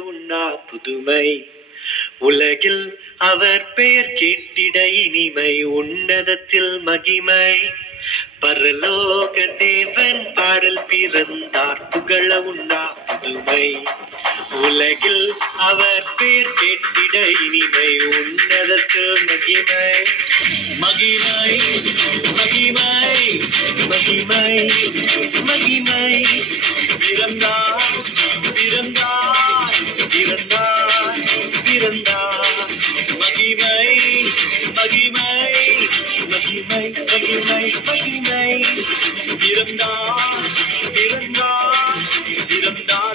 உண்ணா புதுமை. உலகில் அவர் பெயர் கேட்டிட இனிமை உன்னதத்தில் மகிமை. பரலோக தேவன் பாடல் பிறந்தார் புகழ உண்ணா புதுமை. உலகில் அவர் பேர் கேட்டிட இனிமை உன்னதத்தில் மகிமை. மகிமை மகிமை மகிமை மகிமை. பிறந்தார் பிறந்தார் மகிமை மகிமை மகிமை மகிமை மகிமை. பிறந்தார் பிறந்தார் பிறந்தார்.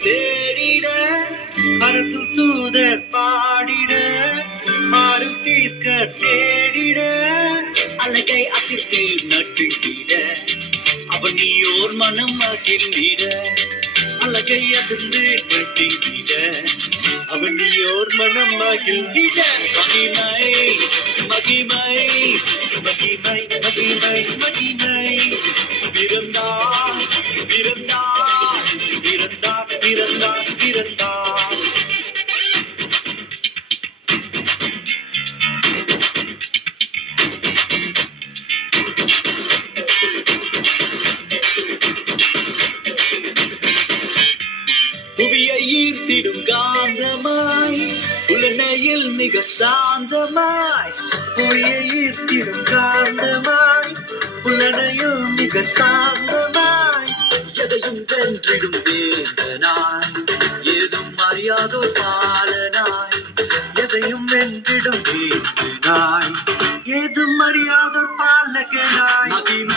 தேடிட மரத்தில் தூதர் பாடிட பாடல் தீர்க்க தேடிட அழகை அதிர்த்து நட்டுகிட அவன் நீயோர் மனம் அகிழ்ந்திட அழகை அதிர்ந்து நட்டுகிட அவன் நீயோர் மனம் அகிழ்ந்திட மகிமை மகிமை மகிமை மகிமை மகிமை பிறந்தார் பிறந்தார் புவியை ஈர்த்திடும் காந்தமாய் உலனையில் மிக சாந்தமாய். புவியை ஈர்த்திடும் காந்தமாய் உலனையில் மிக சாந்தமாய். என்றென்றிடும் வேந்தனாய் ஏதும் அறியாதோர் பாலனாய் எதையும் வென்றிடும் வேந்தனாய் ஏதும் அறியாதோர் பாலகனாய். மகிமை